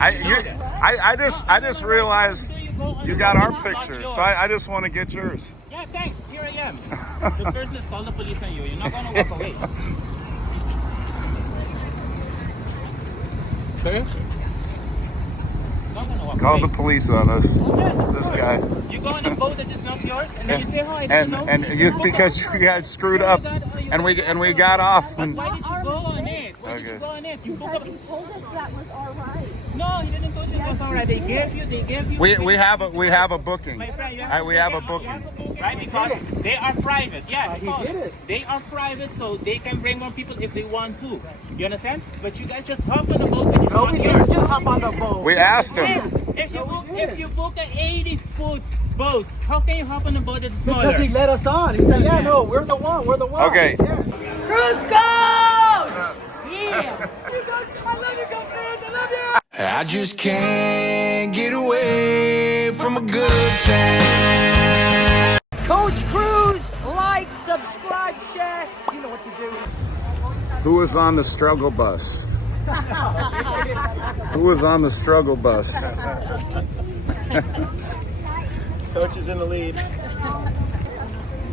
I just realized you got our picture, so I just want to get yours. Yeah, thanks. Here I am. The person that called the police on you. You're not going to walk away. Okay. Call the police on us. This guy. You go on a boat that is not yours, and then you say, "Oh, I didn't know." And you, because you guys screwed up, and we got off. But why did you go on it? Why did you go on it? You because he told us that was all right. No, he didn't tell you it was all right. They gave you. We have a booking. My friend, we have a booking. Right, because they are private. Yeah, he did it. They are private, so they can bring more people if they want to. You understand? But you guys just hop on the boat, which is not yours. Just hop on the boat. We asked him. Yes. If you book an 80-foot boat, how can you hop on a boat that's smaller? Because he let us on. He said, "Yeah, no, we're the one. We're the one." Okay. Yeah. Cruise go! Yeah. I love you, Coach Cruz. I love you. I just can't get away from a good time. Coach Cruz, like, subscribe, share. You know what to do. Who was on the struggle bus? Who was on the struggle bus? Coach is in the lead.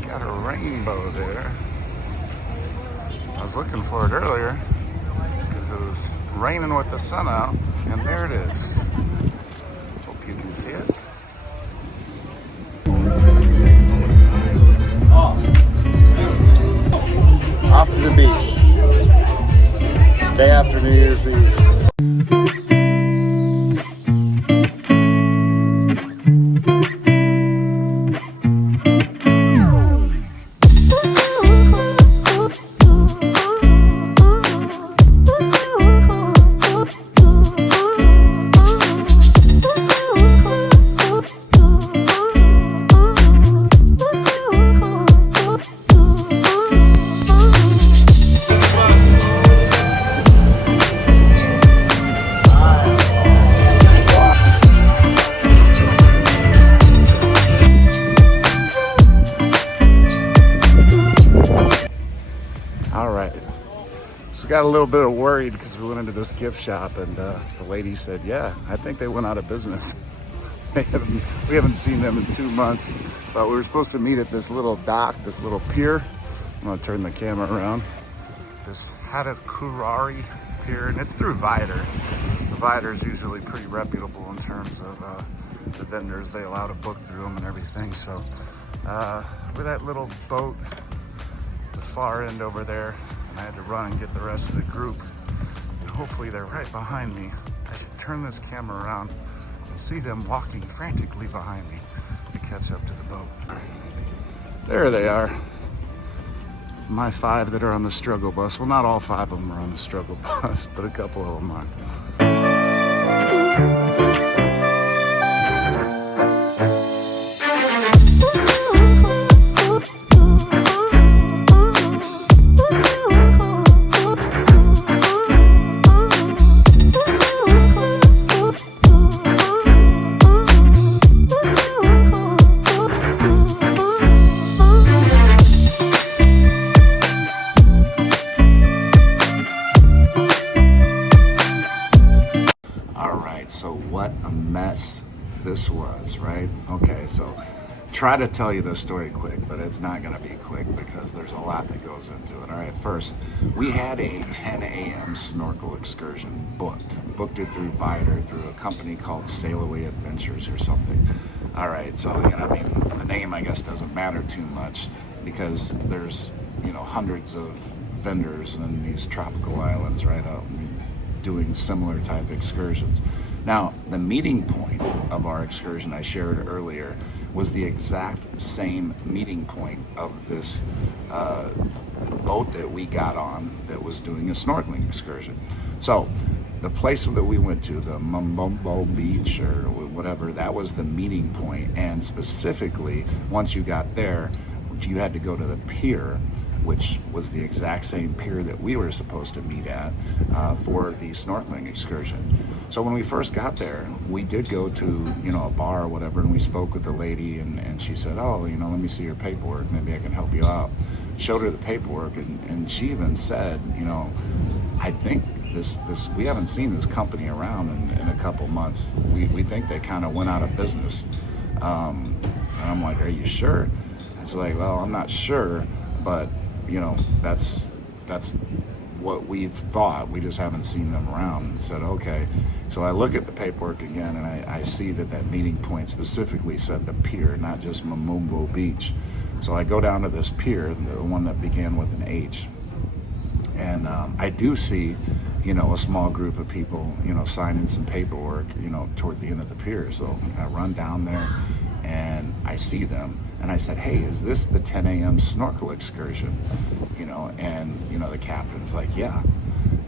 Got a rainbow there. I was looking for it earlier because it was raining with the sun out, and there it is. Hope you can see it. Off to the beach. Day after New Year's Eve. Got a little bit of worried because we went into this gift shop and the lady said, yeah, I think they went out of business. We haven't seen them in 2 months, but we were supposed to meet at this little dock, this little pier. I'm gonna turn the camera around. This Hatakurari pier, and it's through VIATOR. The VIATOR is usually pretty reputable in terms of the vendors they allow to book through them and everything. So with that little boat, the far end over there, I had to run and get the rest of the group. And hopefully they're right behind me. I should turn this camera around and see them walking frantically behind me to catch up to the boat. There they are. My 5 that are on the struggle bus. Well, not all 5 of them are on the struggle bus, but a couple of them are. So what a mess this was, right? Okay, so try to tell you this story quick, but it's not gonna be quick because there's a lot that goes into it. All right, first, we had a 10 a.m. snorkel excursion booked it through VIATOR, through a company called Sail Away Adventures or something. All right, so, you know, I mean, the name, I guess, doesn't matter too much because there's, you know, hundreds of vendors in these tropical islands, right, out doing similar type excursions. Now, the meeting point of our excursion I shared earlier was the exact same meeting point of this boat that we got on that was doing a snorkeling excursion. So the place that we went to, the Mumbombo Beach or whatever, that was the meeting point. And specifically, once you got there, you had to go to the pier, which was the exact same pier that we were supposed to meet at for the snorkeling excursion. So when we first got there, we did go to, you know, a bar or whatever, and we spoke with the lady, and she said, oh, you know, let me see your paperwork, maybe I can help you out. Showed her the paperwork, and she even said, you know, I think this we haven't seen this company around in a couple months. We think they kind of went out of business. And I'm like, are you sure? It's like, well, I'm not sure, but you know, that's what we've thought. We just haven't seen them around. And said, okay. So I look at the paperwork again, and I see that meeting point specifically said the pier, not just Mamumbo Beach. So I go down to this pier, the one that began with an H, and I do see, you know, a small group of people, you know, signing some paperwork, you know, toward the end of the pier. So I run down there, and I see them, and I said, hey, is this the 10 a.m. snorkel excursion? You know, and, you know, the captain's like, yeah.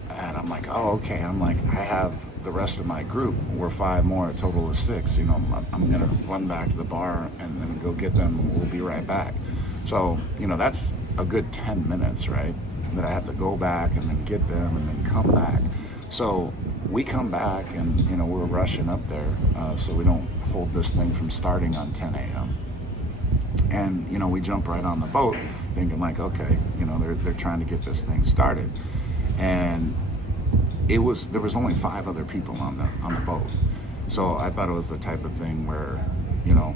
And I'm like, oh, okay. I'm like, I have the rest of my group. We're 5 more, a total of 6. You know, I'm going to run back to the bar and then go get them, and we'll be right back. So, you know, that's a good 10 minutes, right? That I have to go back and then get them and then come back. So we come back, and, you know, we're rushing up there so we don't hold this thing from starting on 10 a.m. And, you know, we jump right on the boat thinking like, okay, you know, they're trying to get this thing started. And there was only 5 other people on the boat. So I thought it was the type of thing where, you know,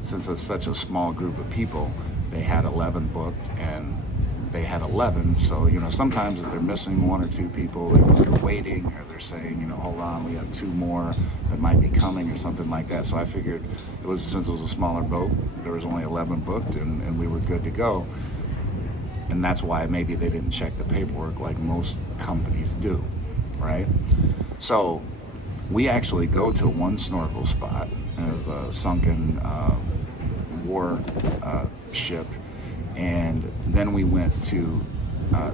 since it's such a small group of people, they had 11 booked, and they had 11. So, you know, sometimes if they're missing 1 or 2 people, they're waiting, or they're saying, you know, hold on, we have 2 more that might be coming, or something like that. So I figured since it was a smaller boat, there was only 11 booked, and we were good to go. And that's why maybe they didn't check the paperwork like most companies do, right? So we actually go to one snorkel spot. It was a sunken war ship. And then we went to,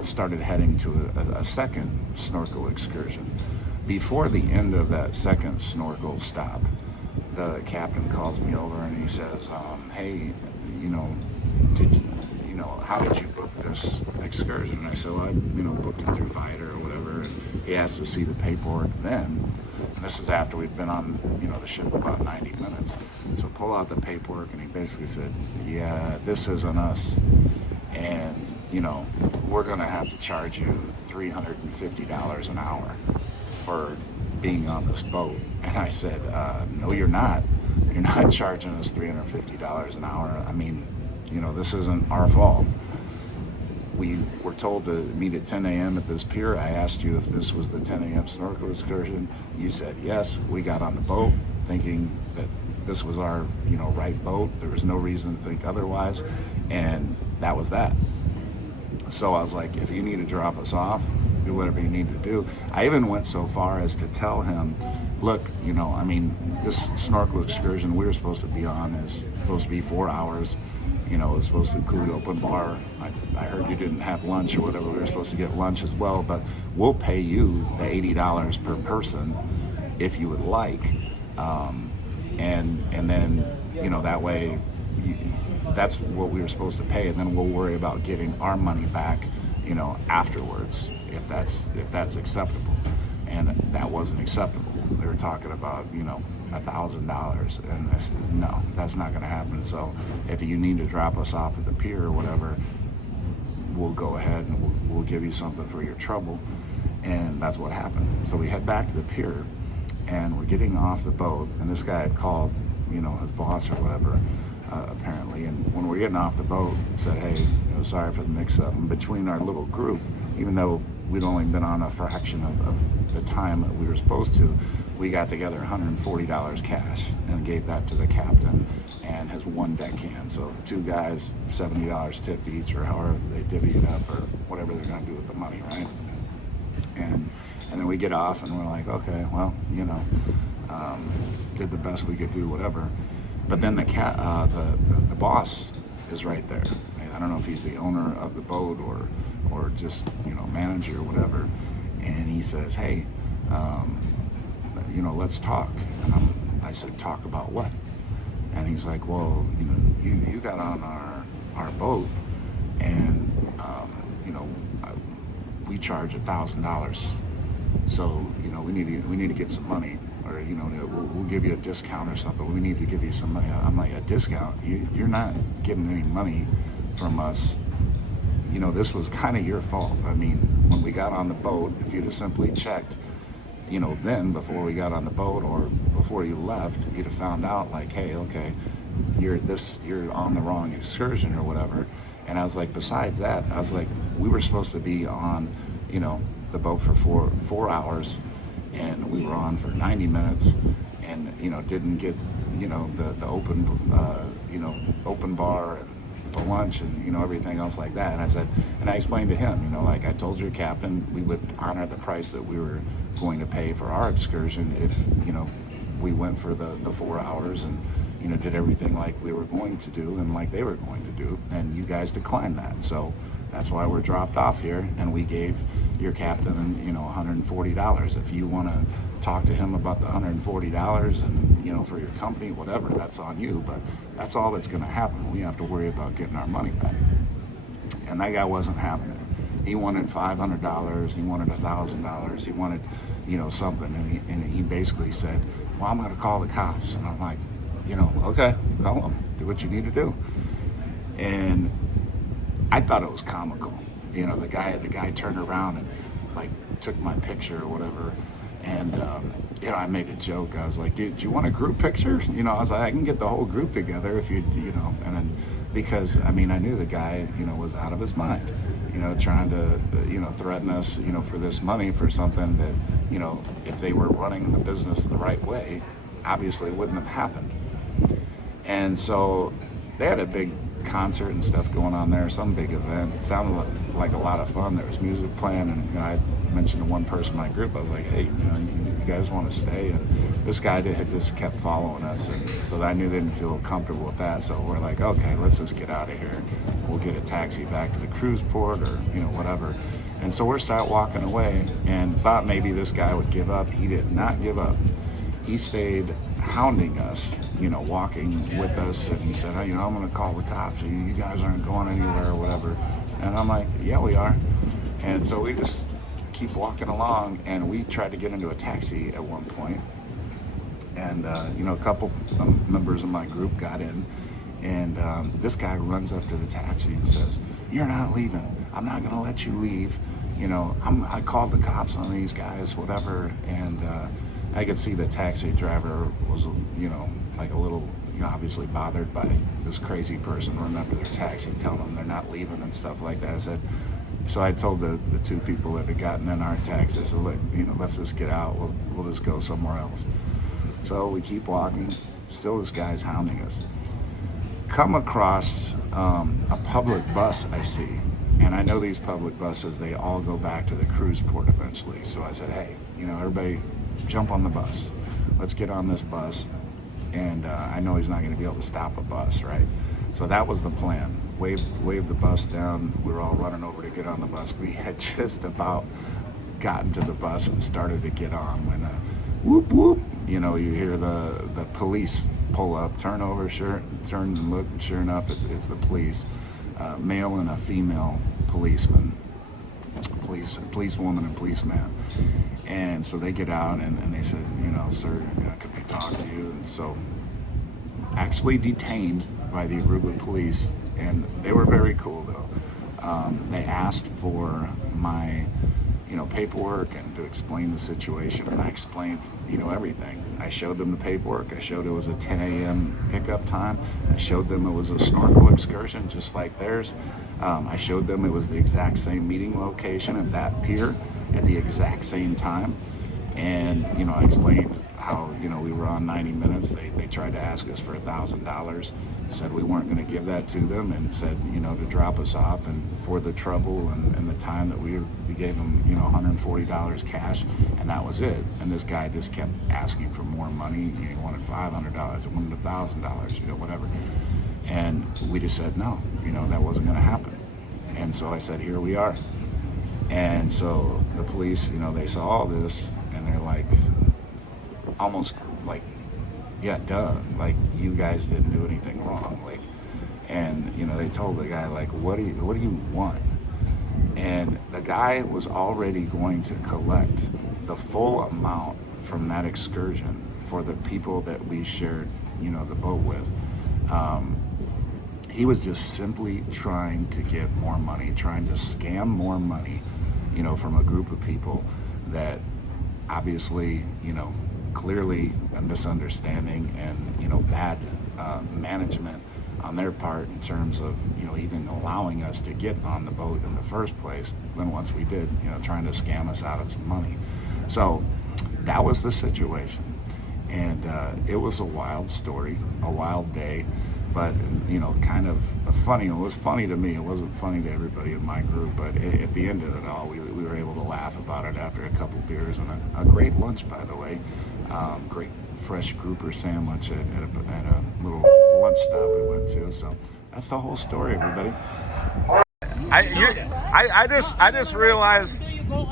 started heading to a second snorkel excursion. Before the end of that second snorkel stop, the captain calls me over and he says, hey, you know, how did you book this excursion? And I said, well, I, you know, booked it through VIATOR or whatever. And he asked to see the paperwork then. And this is after we'd been on, you know, the ship about 90 minutes. So pull out the paperwork, and he basically said, yeah, this isn't us. And, you know, we're going to have to charge you $350 an hour for being on this boat. And I said, no, you're not. You're not charging us $350 an hour. I mean, you know, this isn't our fault. We were told to meet at 10 a.m. at this pier. I asked you if this was the 10 a.m. snorkel excursion. You said yes. We got on the boat thinking that this was our, you know, right boat. There was no reason to think otherwise. And that was that. So I was like, if you need to drop us off, do whatever you need to do. I even went so far as to tell him, look, you know, I mean, this snorkel excursion we were supposed to be on is supposed to be 4 hours. You know, it was supposed to include open bar. I heard you didn't have lunch or whatever. We were supposed to get lunch as well, but we'll pay you the $80 per person if you would like. And then, you know, that way, that's what we were supposed to pay, and then we'll worry about getting our money back, you know, afterwards, if that's acceptable. And that wasn't acceptable. They were talking about, you know, $1,000, and I said, no, that's not going to happen. So if you need to drop us off at the pier or whatever, we'll go ahead and we'll give you something for your trouble. And that's what happened. So we head back to the pier, and we're getting off the boat, and this guy had called, you know, his boss or whatever, apparently. And when we're getting off the boat, said, hey, you know, sorry for the mix-up. And between our little group, even though we'd only been on a fraction of the time that we were supposed to, we got together $140 cash and gave that to the captain and his 1 deckhand. So 2 guys, $70 tip each, or however they divvy it up, or whatever they're going to do with the money, right? And then we get off, and we're like, okay, well, you know, did the best we could do, whatever. But then the boss is right there. I don't know if he's the owner of the boat or just, you know, manager or whatever. And he says, hey, you know, let's talk. And I said, talk about what? And he's like, well, you know, you got on our boat, and you know, we charge $1,000. So, you know, we need to get some money, or, you know, we'll give you a discount or something. We need to give you some money. I'm like, a discount? You're not getting any money from us. You know, this was kind of your fault. I mean, when we got on the boat, if you'd have simply checked, you know, then before we got on the boat or before you left, you'd have found out like, hey, okay, you're on the wrong excursion or whatever. And I was like, besides that, I was like, we were supposed to be on, you know, the boat for four hours, and we were on for 90 minutes, and you know, didn't get, you know, the open open bar and the lunch and, you know, everything else like that. And I said, and I explained to him, you know, like, I told your captain we would honor the price that we were going to pay for our excursion if, you know, we went for the 4 hours and, you know, did everything like we were going to do and like they were going to do, and you guys declined that. So that's why we're dropped off here, and we gave your captain, you know, $140. If you want to talk to him about the $140 and, you know, for your company, whatever, that's on you, but that's all that's going to happen. We have to worry about getting our money back. And that guy wasn't having it. He wanted $500, he wanted $1,000, he wanted, you know, something, and he basically said, well, I'm going to call the cops. And I'm like, you know, okay, call them, do what you need to do. And I thought it was comical. You know, the guy turned around and like took my picture or whatever. And, you know, I made a joke. I was like, dude, do you want a group picture? You know, I was like, I can get the whole group together if you know, and then because, I mean, I knew the guy, you know, was out of his mind, you know, trying to, you know, threaten us, you know, for this money for something that, you know, if they were running the business the right way, obviously it wouldn't have happened. And so they had a big concert and stuff going on there, some big event. It sounded like a lot of fun. There was music playing, and, you know, I mentioned to one person in my group, I was like, hey, you know, you guys want to stay? And this guy had just kept following us, and so I knew they didn't feel comfortable with that. So we're like, okay, let's just get out of here. We'll get a taxi back to the cruise port or, you know, whatever. And so we're start walking away, and thought maybe this guy would give up. He did not give up. He stayed hounding us, you know, walking with us, and he said, hey, you know, I'm going to call the cops. You guys aren't going anywhere or whatever. And I'm like, yeah, we are. And so we just keep walking along, and we tried to get into a taxi at one point. And, you know, a couple members of my group got in, and this guy runs up to the taxi and says, you're not leaving. I'm not going to let you leave. You know, I called the cops on these guys, whatever. And I could see the taxi driver was, you know, like a little, you know, obviously bothered by this crazy person running up to their taxi, telling them they're not leaving and stuff like that. I said, so I told the two people that had gotten in our taxi, I said, look, you know, let's just get out. We'll just go somewhere else. So we keep walking. Still, this guy's hounding us. Come across a public bus I see, and I know these public buses, they all go back to the cruise port eventually. So I said, hey, you know, everybody jump on the bus. Let's get on this bus. And I know he's not going to be able to stop a bus, right? So that was the plan. Wave the bus down. We were all running over to get on the bus. We had just about gotten to the bus and started to get on when whoop whoop, you know, you hear the police pull up, turn and look, and sure enough, it's the police, male and a female policeman, policewoman and policeman. And so they get out and they said, you know, sir, you know, could we talk to you? And so actually detained by the Aruba police, and they were very cool though. They asked for my, you know, paperwork and to explain the situation, and I explained, you know, everything. I showed them the paperwork. I showed it was a 10 a.m. pickup time. I showed them it was a snorkel excursion just like theirs. I showed them it was the exact same meeting location at that pier at the exact same time. And, you know, I explained how, you know, we were on 90 minutes. They tried to ask us for $1,000, said we weren't going to give that to them, and said, you know, to drop us off, and for the trouble and the time that we gave them, you know, $140 cash, and that was it. And this guy just kept asking for more money. You know, he wanted $500, he wanted $1,000, you know, whatever. And we just said no, you know, that wasn't going to happen. And so I said, here we are. And so the police, you know, they saw all this, and they're like, almost like, yeah, duh, like, you guys didn't do anything wrong, like. And, you know, they told the guy, like, what do you want? And the guy was already going to collect the full amount from that excursion for the people that we shared, you know, the boat with. He was just simply trying to get more money, trying to scam more money you know, from a group of people that obviously, you know, clearly a misunderstanding and, you know, bad management on their part in terms of, you know, even allowing us to get on the boat in the first place. Then once we did, you know, trying to scam us out of some money. So that was the situation. And it was a wild story, a wild day, but, you know, kind of funny. It was funny to me. It wasn't funny to everybody in my group, but at the end of it all, we were able to laugh about it after a couple beers and a great lunch, by the way. Great fresh grouper sandwich at a little lunch stop we went to. So that's the whole story, everybody. I just realized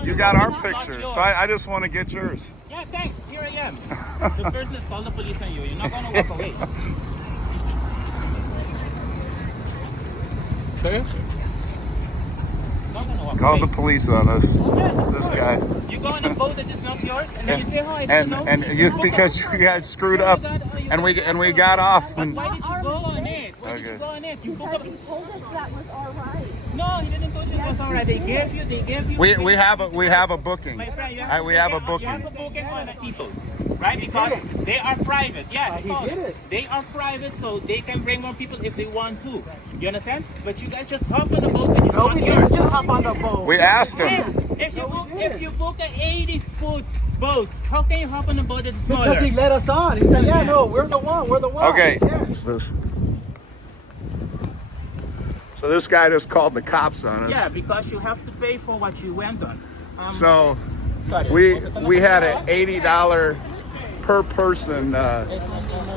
you got our picture, so I just want to get yours. Yeah, thanks. Here I am. The person that called the police on you. You're not gonna walk away. Say it? Not gonna walk Called away. the police on us. Yes, This of guy. course. You go on a boat that is not yours, and then you say, "Oh, I didn't know." And you because you guys screwed up, and we got off. But why did you go on it? Why did you Okay. go on it? You booked Because a... he told us that was all right. No, he didn't go to it was all right. They gave you. We have a booking. My friend, you have We have a You have booking. a booking on the people, right? Because they are private. Yeah, He did it. They are private, so they can bring more people if they want to. You understand? But you guys just hop on the boat and No, not we yours. didn't just hop on the boat. We asked him. If you book an 80-foot boat, how can you hop on a boat that's smaller? Because he let us on. He said, yeah, no, we're the one. We're the one. Okay. Yeah. So this guy just called the cops on us. Yeah, because you have to pay for what you went on. So we had an $80 per person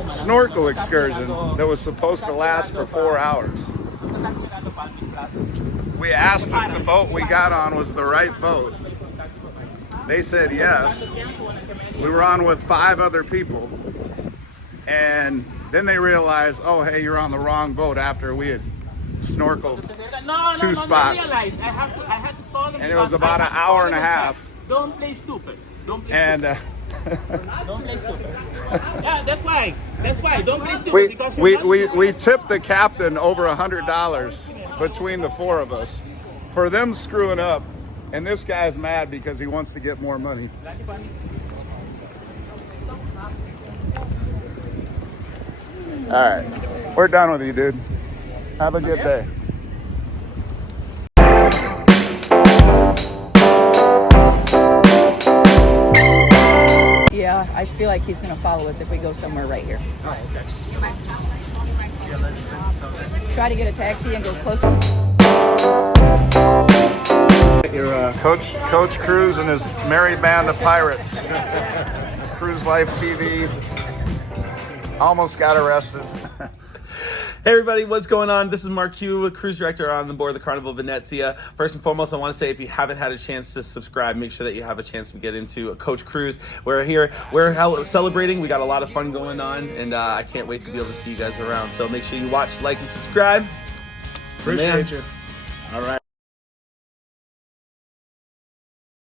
snorkel excursion that was supposed to last for 4 hours. We asked if the boat we got on was the right boat. They said yes. We were on with 5 other people. And then they realized, oh, hey, you're on the wrong boat after we had snorkeled. No, Two spots. I realized I had to call them. And it was because about I an had to hour call and a them and half. check. Don't play stupid. Don't play And stupid. Don't play stupid. Yeah, that's why. Don't play stupid because we tipped the captain over $100 between the 4 of us for them screwing up, and this guy's mad because he wants to get more money. All right, we're done with you, dude. Have a good day. Yeah, I feel like he's going to follow us if we go somewhere right here. Try to get a taxi and go closer. Your Coach Cruz and his merry band of pirates. Cruise Life TV almost got arrested. Hey everybody, what's going on? This is Mark Hugh, Cruise Director on the board of the Carnival Venezia. First and foremost, I want to say if you haven't had a chance to subscribe, make sure that you have a chance to get into Coach Cruise. We're here, we're celebrating, we got a lot of fun going on, and I can't wait to be able to see you guys around. So make sure you watch, like, and subscribe. Appreciate you. All right.